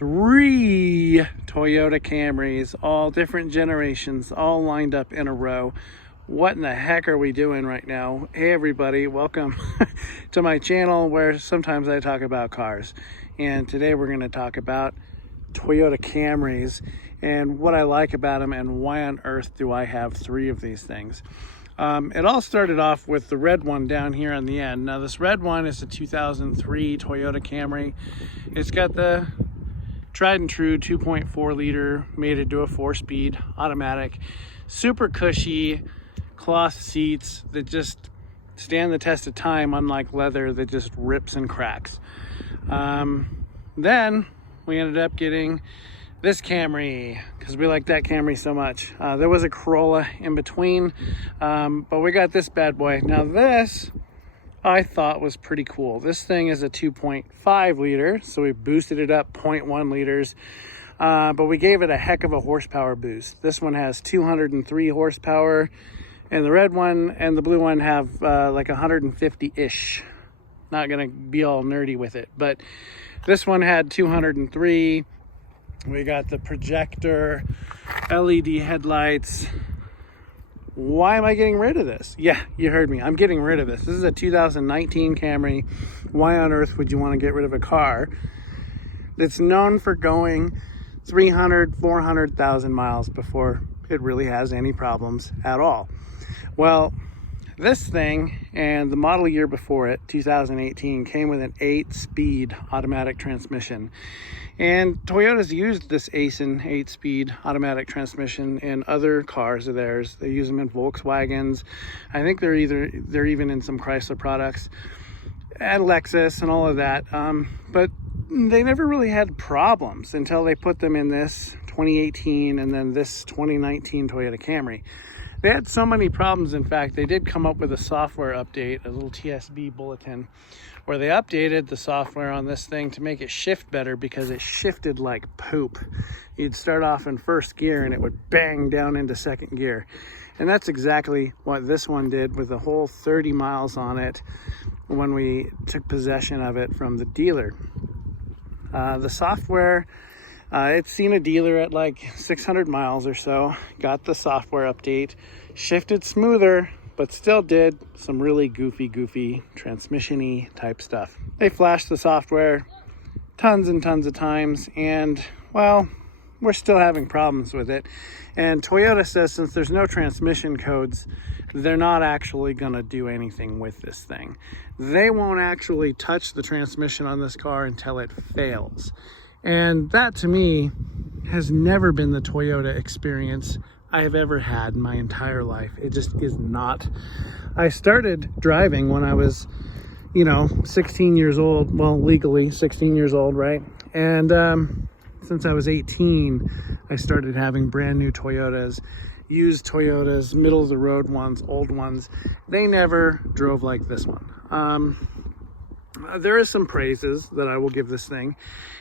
3 Toyota Camrys, all different generations, all lined up in a row. What in the heck are we doing right now? Hey everybody, welcome to my channel where sometimes I talk about cars. And today we're going to talk about Toyota Camrys and what I like about them and why on earth do I have 3 of these things. It all started off with the red one down here on the end. Now this red one is a 2003 Toyota Camry. It's got the tried and true 2.4 liter, made it to a 4-speed automatic, super cushy cloth seats that just stand the test of time, unlike leather that just rips and cracks. Then we ended up getting this Camry because we like that Camry so much. There was a Corolla in between, but we got this bad boy. Now this I thought was pretty cool. This thing is a 2.5 liter, so we boosted it up 0.1 liters, but we gave it a heck of a horsepower boost. This one has 203 horsepower, and the red one and the blue one have like 150-ish. Not gonna be all nerdy with it, but this one had 203. We got the projector, LED headlights. Why am I getting rid of this? Yeah, you heard me. I'm getting rid of this. This is a 2019 Camry. Why on earth would you want to get rid of a car that's known for going 300, 400,000 miles before it really has any problems at all? Well, this thing and the model year before it, 2018, came with an 8-speed automatic transmission. And Toyota's used this ACEN 8-speed automatic transmission in other cars of theirs. They use them in Volkswagens. I think they're even in some Chrysler products and Lexus and all of that. But they never really had problems until they put them in this 2018 and then this 2019 Toyota Camry. They had so many problems, in fact, they did come up with a software update, a little TSB bulletin, where they updated the software on this thing to make it shift better because it shifted like poop. You'd start off in first gear and it would bang down into second gear. And that's exactly what this one did with the whole 30 miles on it when we took possession of it from the dealer. The software, it's seen a dealer at like 600 miles or so, got the software update, shifted smoother, but still did some really goofy transmission-y type stuff. They flashed the software tons and tons of times, and well, we're still having problems with it. And Toyota says since there's no transmission codes, they're not actually gonna do anything with this thing. They won't actually touch the transmission on this car until it fails. And that to me has never been the Toyota experience I have ever had in my entire life. It just is not. I started driving when I was, 16 years old. Well, legally 16 years old, right? And since I was 18, I started having brand new Toyotas, used Toyotas, middle of the road ones, old ones. They never drove like this one. There is some praises that I will give this thing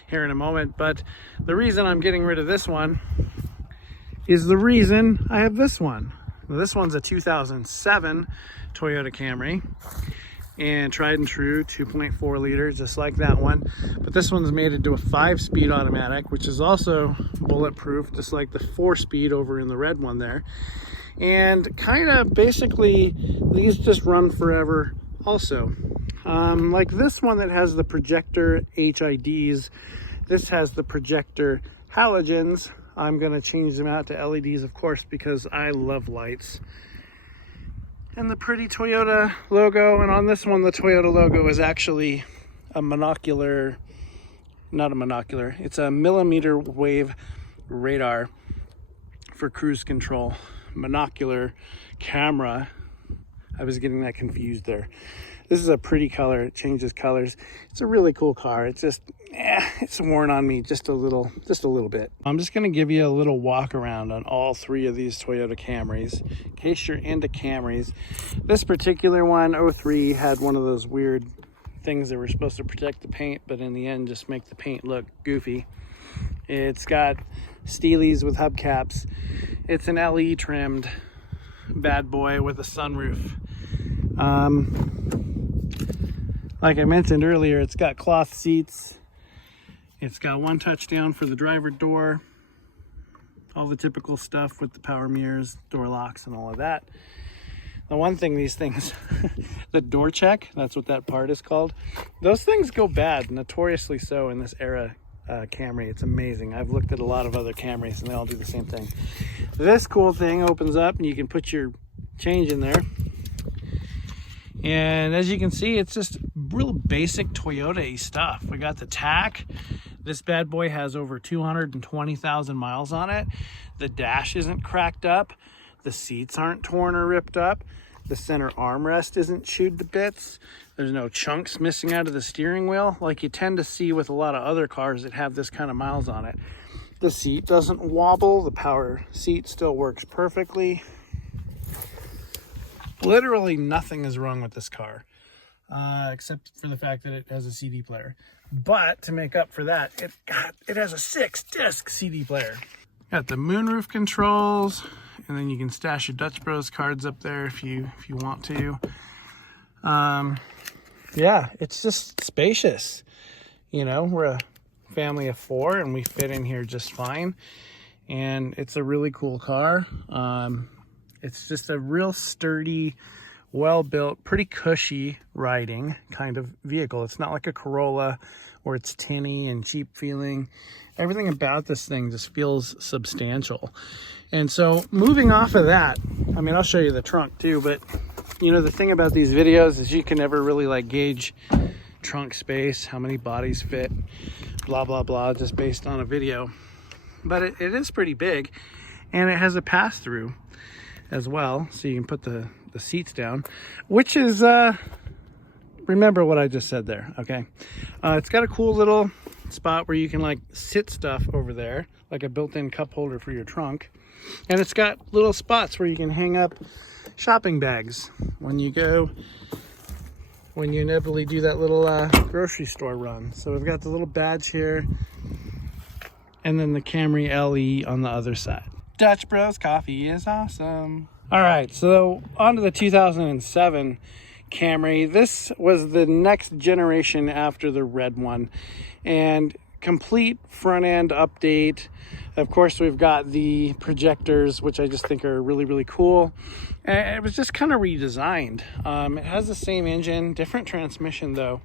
here in a moment, but the reason I'm getting rid of this one is the reason I have this one. Now, this one's a 2007 Toyota Camry and tried and true 2.4 liter, just like that one. But this one's made it to a 5-speed automatic, which is also bulletproof, just like the 4-speed over in the red one there. And kind of basically, these just run forever also. Like this one that has the projector HIDs, this has the projector halogens. I'm going to change them out to LEDs, of course, because I love lights. And the pretty Toyota logo, and on this one the Toyota logo is actually a monocular, not a monocular, it's a millimeter wave radar for cruise control. Monocular camera. I was getting that confused there. This is a pretty color. It changes colors. It's a really cool car. It's just, it's worn on me just a little bit. I'm just going to give you a little walk around on all 3 of these Toyota Camrys in case you're into Camrys. This particular one, 03, had one of those weird things that were supposed to protect the paint, but in the end just make the paint look goofy. It's got Steelies with hubcaps. It's an LE trimmed bad boy with a sunroof. Like I mentioned earlier, it's got cloth seats. It's got one touchdown for the driver door, all the typical stuff with the power mirrors, door locks, and all of that. The one thing these things, the door check, that's what that part is called. Those things go bad, notoriously so in this era Camry. It's amazing. I've looked at a lot of other Camrys and they all do the same thing. This cool thing opens up and you can put your change in there. And as you can see, it's just real basic Toyota-y stuff. We got the tack. This bad boy has over 220,000 miles on it. The dash isn't cracked up. The seats aren't torn or ripped up. The center armrest isn't chewed to bits. There's no chunks missing out of the steering wheel like you tend to see with a lot of other cars that have this kind of miles on it. The seat doesn't wobble. The power seat still works perfectly. Literally nothing is wrong with this car, except for the fact that it has a CD player. But to make up for that, it has a 6-disc CD player. Got the moonroof controls, and then you can stash your Dutch Bros cards up there if you want to. Yeah, it's just spacious. You know, we're a family of 4 and we fit in here just fine. And it's a really cool car. It's just a real sturdy, well-built, pretty cushy riding kind of vehicle. It's not like a Corolla where it's tinny and cheap feeling. Everything about this thing just feels substantial. And so moving off of that, I mean, I'll show you the trunk too, but you know, the thing about these videos is you can never really like gauge trunk space, how many bodies fit, blah, blah, blah, just based on a video. But it is pretty big, and it has a pass-through as well, so you can put the seats down, which is remember what I just said there. Okay, it's got a cool little spot where you can like sit stuff over there, like a built-in cup holder for your trunk, and it's got little spots where you can hang up shopping bags when you inevitably do that little grocery store run. So we've got the little badge here, and then the Camry LE on the other side. Dutch Bros coffee is awesome. All right, so on to the 2007 Camry. This was the next generation after the red one, and complete front end update. Of course, we've got the projectors, which I just think are really, really cool. And it was just kind of redesigned. It has the same engine, different transmission though,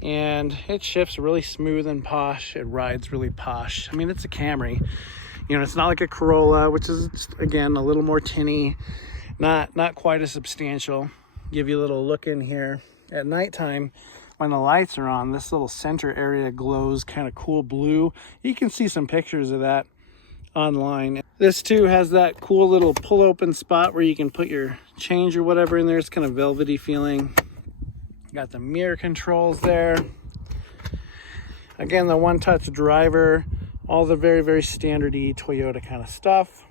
and it shifts really smooth and posh. It rides really posh. I mean, it's a Camry. You know, it's not like a Corolla, which is, again, a little more tinny, not quite as substantial. Give you a little look in here. At nighttime, when the lights are on, this little center area glows kind of cool blue. You can see some pictures of that online. This too has that cool little pull open spot where you can put your change or whatever in there. It's kind of velvety feeling. Got the mirror controls there. Again, the one-touch driver. All the very, very standard-y Toyota kind of stuff.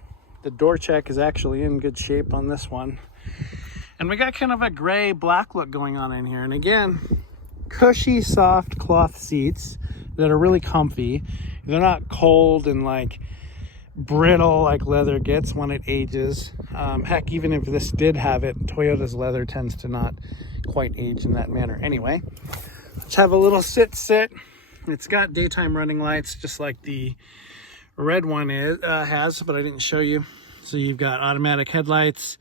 The door check is actually in good shape on this one. And we got kind of a gray black look going on in here. And again, cushy, soft cloth seats that are really comfy. They're not cold and like brittle like leather gets when it ages. Heck, even if this did have it, Toyota's leather tends to not quite age in that manner. Anyway, let's have a little sit. It's got daytime running lights, just like the red one has, but I didn't show you. So you've got automatic headlights,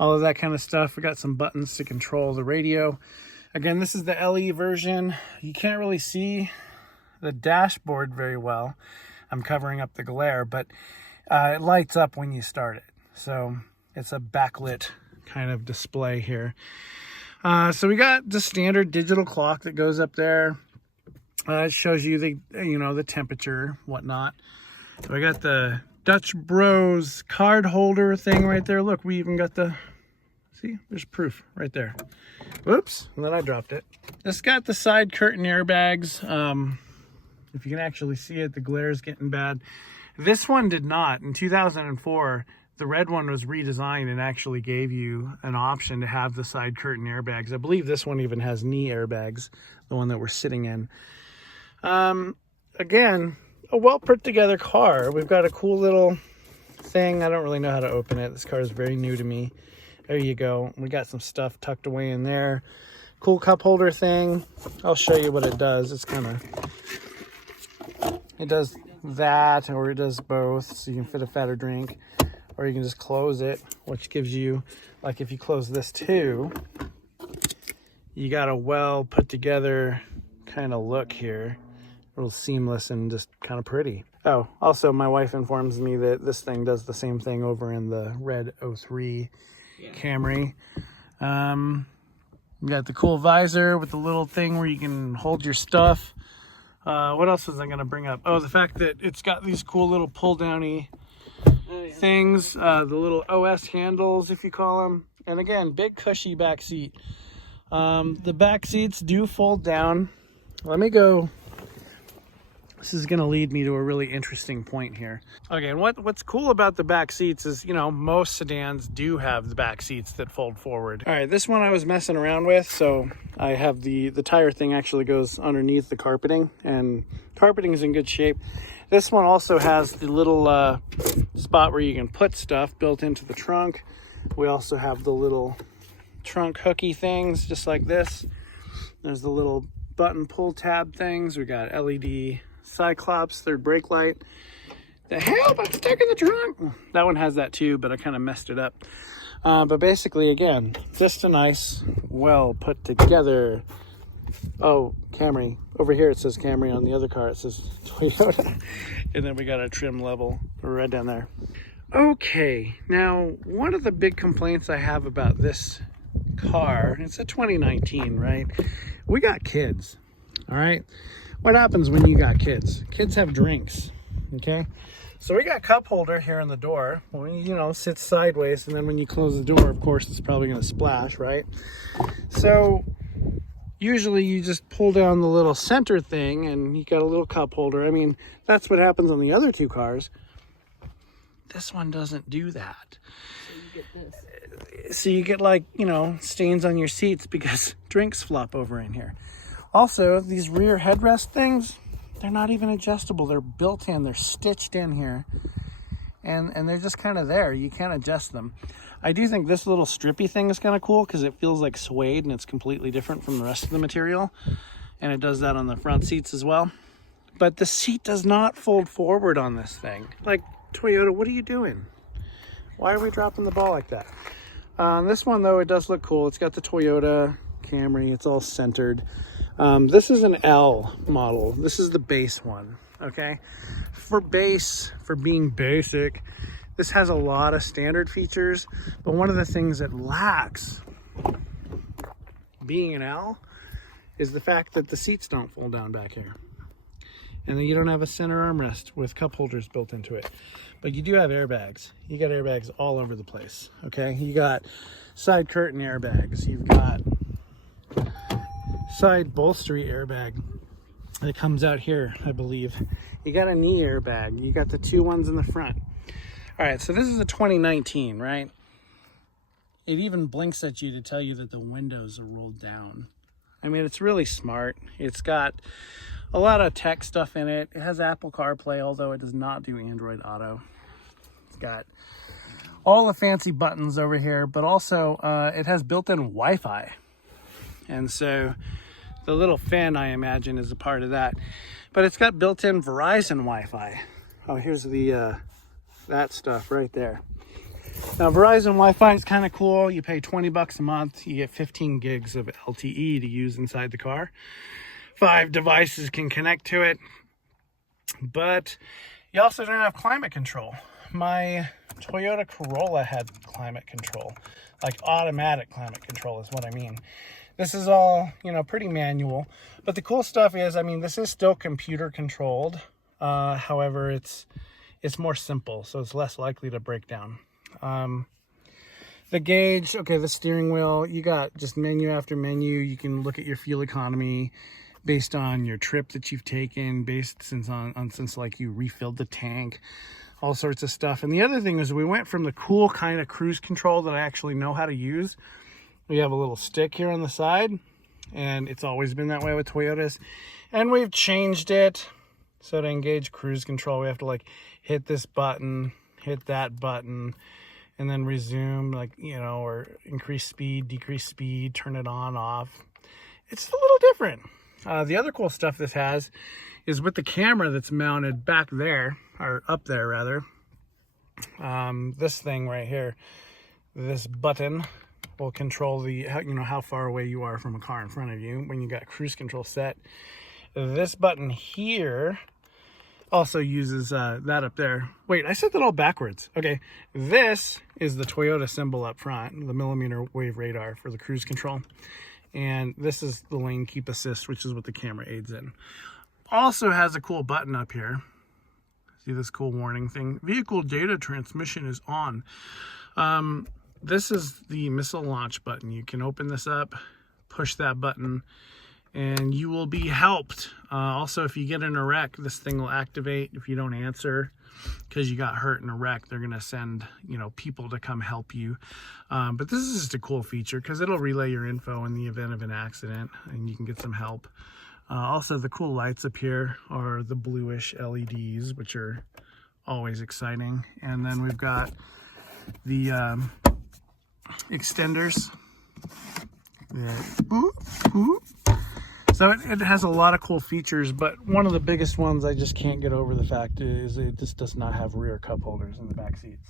all of that kind of stuff. We got some buttons to control the radio. Again, this is the LE version. You can't really see the dashboard very well. I'm covering up the glare, but it lights up when you start it. So it's a backlit kind of display here. So we got the standard digital clock that goes up there. It shows you the temperature, whatnot. So I got the Dutch Bros card holder thing right there. Look, we even got see, there's proof right there. Whoops, and then I dropped it. This got the side curtain airbags. If you can actually see it, the glare is getting bad. This one did not. In 2004, the red one was redesigned and actually gave you an option to have the side curtain airbags. I believe this one even has knee airbags, the one that we're sitting in. Again, a well put together car. We've got a cool little thing. I don't really know how to open it. This car is very new to me. There you go. We got some stuff tucked away in there. Cool cup holder thing. I'll show you what it does. It's kind of It does that, or it does both, so you can fit a fatter drink, or you can just close it, which gives you, like if you close this too, you got a well put together kind of look here. Real seamless and just kind of pretty. Oh, also my wife informs me that this thing does the same thing over in the red 03 Camry. You got the cool visor with the little thing where you can hold your stuff. What else was I gonna bring up? Oh, the fact that it's got these cool little pull-downy things, the little OS handles, if you call them. And again, big cushy back seat. The back seats do fold down. Let me go. This is going to lead me to a really interesting point here. Okay, and what's cool about the back seats is, you know, most sedans do have the back seats that fold forward. All right, this one I was messing around with, so I have the tire thing actually goes underneath the carpeting, and carpeting is in good shape. This one also has the little spot where you can put stuff built into the trunk. We also have the little trunk hooky things, just like this. There's the little button pull tab things. We got LED Cyclops third brake light. The hell, I'm stuck in the trunk. That one has that too, but I kind of messed it up. But basically, again, just a nice, well put together. Oh, Camry. Over here it says Camry. On the other car it says Toyota. And then we got a trim level right down there. Okay, now one of the big complaints I have about this car, it's a 2019, right? We got kids, all right? What happens when you got kids? Kids have drinks, okay? So we got cup holder here in the door. Well, you know, sits sideways, and then when you close the door, of course, it's probably gonna splash, right? So usually you just pull down the little center thing and you got a little cup holder. I mean, that's what happens on the other two cars. This one doesn't do that. So you get this. So you get, like, you know, stains on your seats because drinks flop over in here. Also, these rear headrest things, they're not even adjustable. They're built in, they're stitched in here. And they're just kind of there. You can't adjust them. I do think this little strippy thing is kind of cool because it feels like suede and it's completely different from the rest of the material. And it does that on the front seats as well. But the seat does not fold forward on this thing. Like, Toyota, what are you doing? Why are we dropping the ball like that? This one, though, it does look cool. It's got the Toyota Camry. It's all centered. This is an L model. This is the base one, okay? For being basic, this has a lot of standard features, but one of the things that lacks being an L is the fact that the seats don't fold down back here. And then you don't have a center armrest with cup holders built into it. But you do have airbags. You got airbags all over the place, okay? You got side curtain airbags. You've got side bolstery airbag that comes out here, I believe. You got a knee airbag. You got the two ones in the front. All right, so this is a 2019, right? It even blinks at you to tell you that the windows are rolled down. I mean, it's really smart. It's got a lot of tech stuff in it. It has Apple CarPlay, although it does not do Android Auto. It's got all the fancy buttons over here, but also it has built-in Wi-Fi. And so the little fan, I imagine, is a part of that. But it's got built-in Verizon Wi-Fi. Oh, here's the that stuff right there. Now, Verizon Wi-Fi is kind of cool. You pay 20 bucks a month. You get 15 gigs of LTE to use inside the car. 5 devices can connect to it. But you also don't have climate control. My Toyota Corolla had climate control. Like automatic climate control is what I mean. This is all, you know, pretty manual. But the cool stuff is, I mean, this is still computer controlled. However, it's more simple, so it's less likely to break down. The gauge, okay, the steering wheel, you got just menu after menu. You can look at your fuel economy based on your trip that you've taken, based since like you refilled the tank, all sorts of stuff. And the other thing is we went from the cool kind of cruise control that I actually know how to use. We have a little stick here on the side, and it's always been that way with Toyotas. And we've changed it. So to engage cruise control, we have to like hit this button, hit that button, and then resume, like, you know, or increase speed, decrease speed, turn it on, off. It's a little different. The other cool stuff this has is with the camera that's mounted back there, or up there rather. This thing right here, this button will control the, you know, how far away you are from a car in front of you when you got cruise control set. This button here also uses that up there. Wait, I said that all backwards. Okay, this is the Toyota symbol up front, the millimeter wave radar for the cruise control. And this is the lane keep assist, which is what the camera aids in. Also has a cool button up here. See this cool warning thing? Vehicle data transmission is on. This is the missile launch button. You can open this up, push that button, and you will be helped. Also, if you get in a wreck, this thing will activate. If you don't answer because you got hurt in a wreck, they're gonna send, you know, people to come help you. But this is just a cool feature because it'll relay your info in the event of an accident and you can get some help. Also, the cool lights up here are the bluish LEDs, which are always exciting. And then we've got the extenders. So it has a lot of cool features, but one of the biggest ones I just can't get over the fact is it just does not have rear cup holders in the back seats.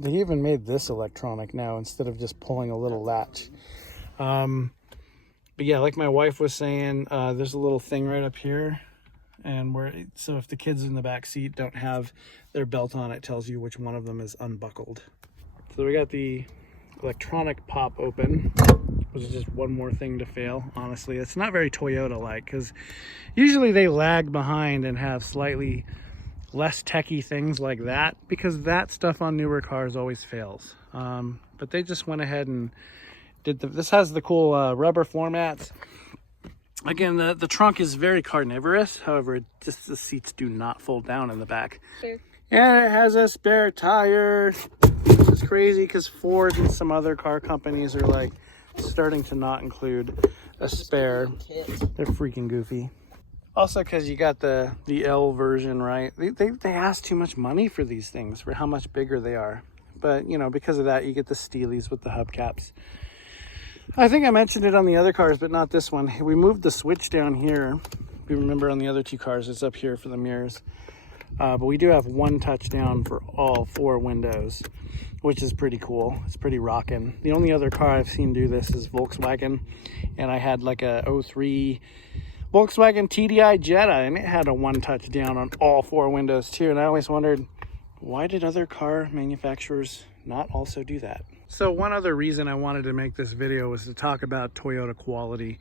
They even made this electronic now instead of just pulling a little latch. But yeah, like my wife was saying, there's a little thing right up here, and so if the kids in the back seat don't have their belt on, it tells you which one of them is unbuckled. So we got the electronic pop open, which is just one more thing to fail. Honestly, it's not very Toyota like, because usually they lag behind and have slightly less techy things like that, because that stuff on newer cars always fails. But they just went ahead and did this has the cool rubber floor mats. Again, the trunk is very carnivorous. However, just the seats do not fold down in the back. Fair. And it has a spare tire. It's crazy because Ford and some other car companies are like starting to not include a spare. They're freaking goofy. Also, because you got the L version, right? They ask too much money for these things for how much bigger they are. But, you know, because of that, you get the Steelies with the hubcaps. I think I mentioned it on the other cars, but not this one. We moved the switch down here. If you remember on the other two cars, it's up here for the mirrors. But we do have one touchdown for all 4 windows, which is pretty cool. It's pretty rocking. The only other car I've seen do this is Volkswagen, and I had like a 03 Volkswagen TDI Jetta, and it had a one touchdown on all 4 windows too. And I always wondered, why did other car manufacturers not also do that? So one other reason I wanted to make this video was to talk about Toyota quality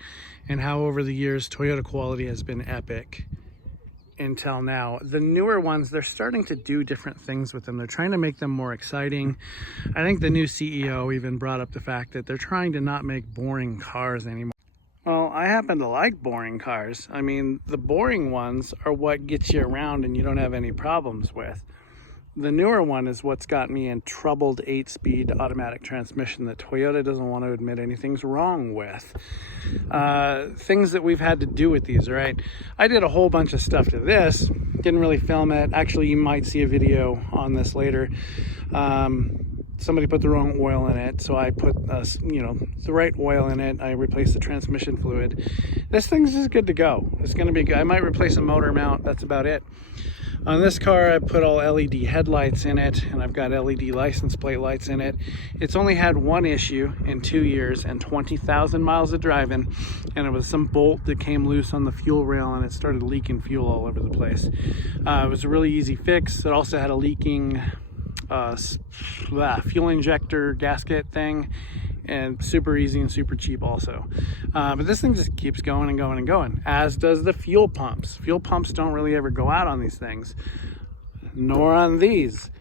and how over the years Toyota quality has been epic until now. The newer ones, they're starting to do different things with them. They're trying to make them more exciting. I think the new CEO even brought up the fact that they're trying to not make boring cars anymore. Well, I happen to like boring cars. I mean, the boring ones are what gets you around and you don't have any problems with. The newer one is what's got me in troubled 8-speed automatic transmission that Toyota doesn't want to admit anything's wrong with. Things that we've had to do with these, right? I did a whole bunch of stuff to this. Didn't really film it. Actually, you might see a video on this later. Somebody put the wrong oil in it, so I put the right oil in it. I replaced the transmission fluid. This thing's just good to go. It's going to be good. I might replace a motor mount. That's about it. On this car, I put all LED headlights in it, and I've got LED license plate lights in it. It's only had one issue in 2 years and 20,000 miles of driving, and it was some bolt that came loose on the fuel rail, and it started leaking fuel all over the place. It was a really easy fix. It also had a leaking fuel injector gasket thing, and super easy and super cheap also. But this thing just keeps going and going and going, as does the fuel pumps. Fuel pumps don't really ever go out on these things, nor on these.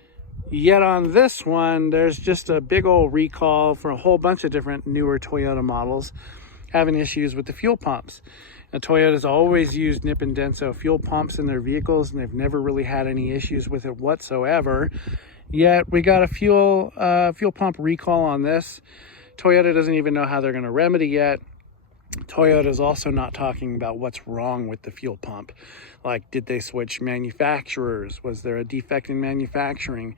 Yet on this one, there's just a big old recall for a whole bunch of different newer Toyota models having issues with the fuel pumps. Now, Toyota's always used Nip and Denso fuel pumps in their vehicles, and they've never really had any issues with it whatsoever. Yet we got a fuel pump recall on this. Toyota doesn't even know how they're going to remedy yet. Toyota's also not talking about what's wrong with the fuel pump. Like, did they switch manufacturers? Was there a defect in manufacturing?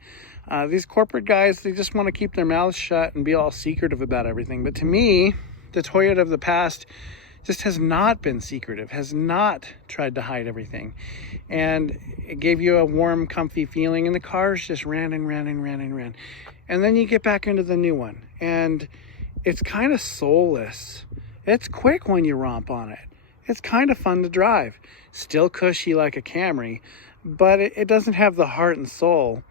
These corporate guys, they just want to keep their mouths shut and be all secretive about everything. But to me, the Toyota of the past just has not been secretive, has not tried to hide everything. And it gave you a warm, comfy feeling, and the cars just ran and ran and ran and ran. And then you get back into the new one, and it's kind of soulless. It's quick when you romp on it. It's kind of fun to drive. Still cushy like a Camry, but it doesn't have the heart and soul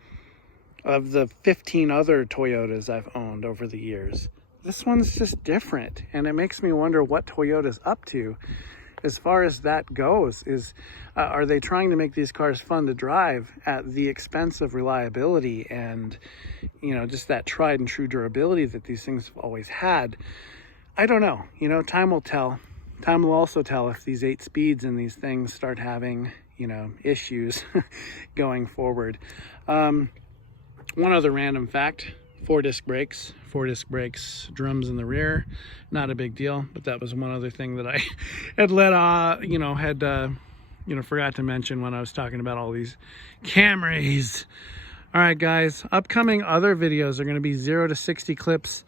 of the 15 other Toyotas I've owned over the years. This one's just different, and it makes me wonder what Toyota's up to as far as that goes. Are they trying to make these cars fun to drive at the expense of reliability and, you know, just that tried and true durability that these things have always had? I don't know. You know, time will tell. Time will also tell if these 8 speeds in these things start having, you know, issues going forward. One other random fact, 4-disc brakes, drums in the rear, not a big deal, but that was one other thing that I had forgot to mention when I was talking about all these Camrys. All right, guys, upcoming other videos are going to be 0 to 60 clips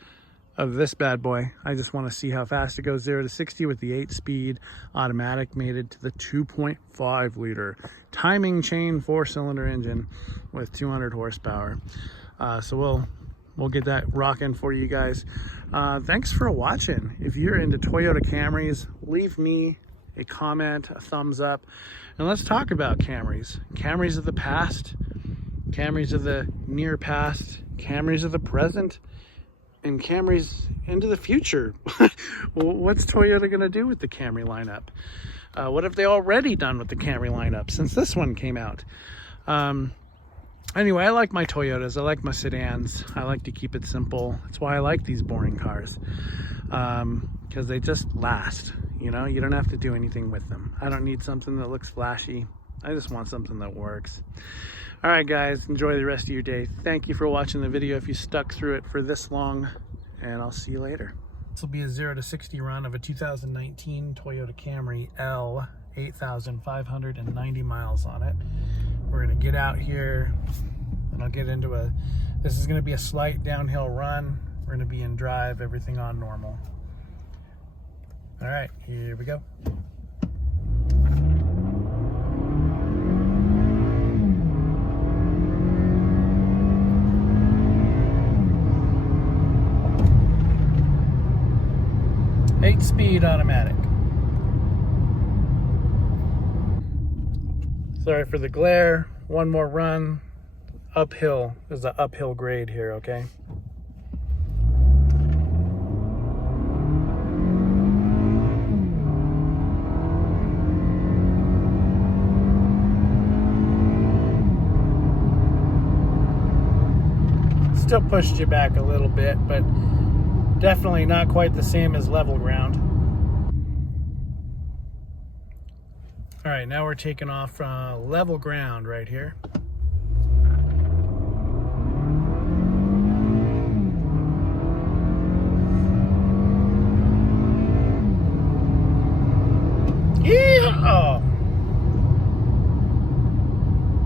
of this bad boy. I just want to see how fast it goes 0 to 60 with the 8-speed automatic mated to the 2.5 liter timing chain 4-cylinder engine with 200 horsepower. So we'll get that rocking for you guys. Thanks for watching. If you're into Toyota Camrys, leave me a comment, a thumbs up, and let's talk about Camrys. Camrys of the past, Camrys of the near past, Camrys of the present, and Camrys into the future. What's Toyota gonna do with the Camry lineup? What have they already done with the Camry lineup since this one came out? Anyway, I like my Toyotas. I like my sedans. I like to keep it simple. That's why I like these boring cars, because they just last. You know, you don't have to do anything with them. I don't need something that looks flashy. I just want something that works. All right, guys, enjoy the rest of your day. Thank you for watching the video if you stuck through it for this long, and I'll see you later. This will be a 0 to 60 run of a 2019 Toyota Camry L, 8,590 miles on it. We're gonna get out here and I'll get into this is gonna be a slight downhill run. We're gonna be in drive, everything on normal. All right, here we go. Eight-speed automatic. Sorry for the glare. One more run. Uphill. There's an uphill grade here, okay? Still pushed you back a little bit, but definitely not quite the same as level ground. All right, now we're taking off from level ground right here. Yeah!